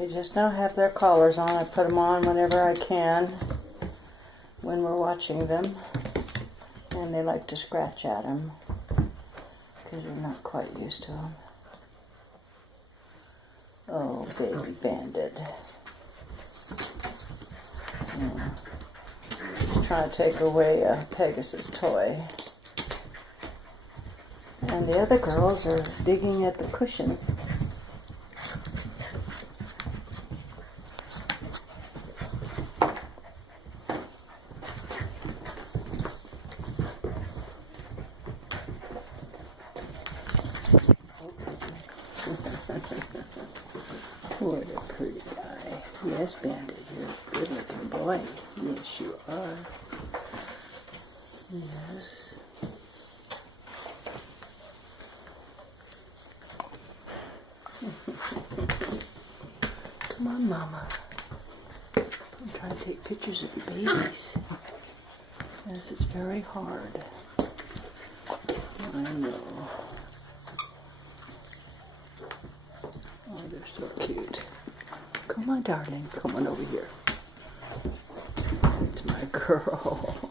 They just now have their collars on. I put them on whenever I can when we're watching them. And they like to scratch at them because they're not quite used to them. Oh, baby bandit. She's trying to take away a Pegasus toy. And the other girls are digging at the cushion. What a pretty guy. Yes, Bandit, you're a good looking boy. Yes, you are. Yes. Come on, Mama. I'm trying to take pictures of the babies. Yes, it's very hard. I know. Oh, they're so cute. Come on, darling. Come on over here. It's my girl.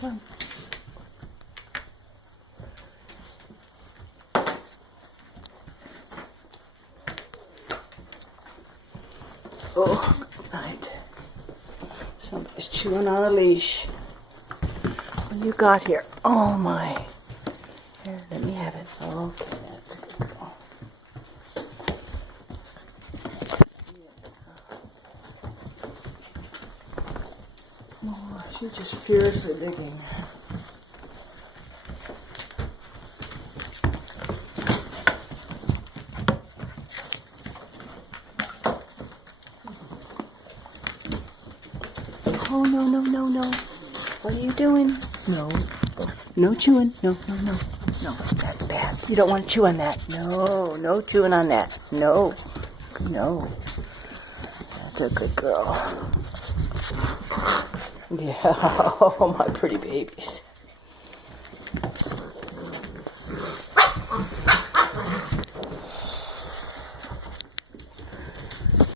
Come. Oh, good night. Somebody's chewing on a leash. What you got here? Oh my. Here, let me have it. Okay, that's a good girl. Oh, she's just furiously digging. Oh, no, no, no, no. What are you doing? No. No chewing. No, no, no. No, that's bad. You don't want to chew on that. No, no chewing on that. No. No. That's a good girl. Yeah. Oh, my pretty babies.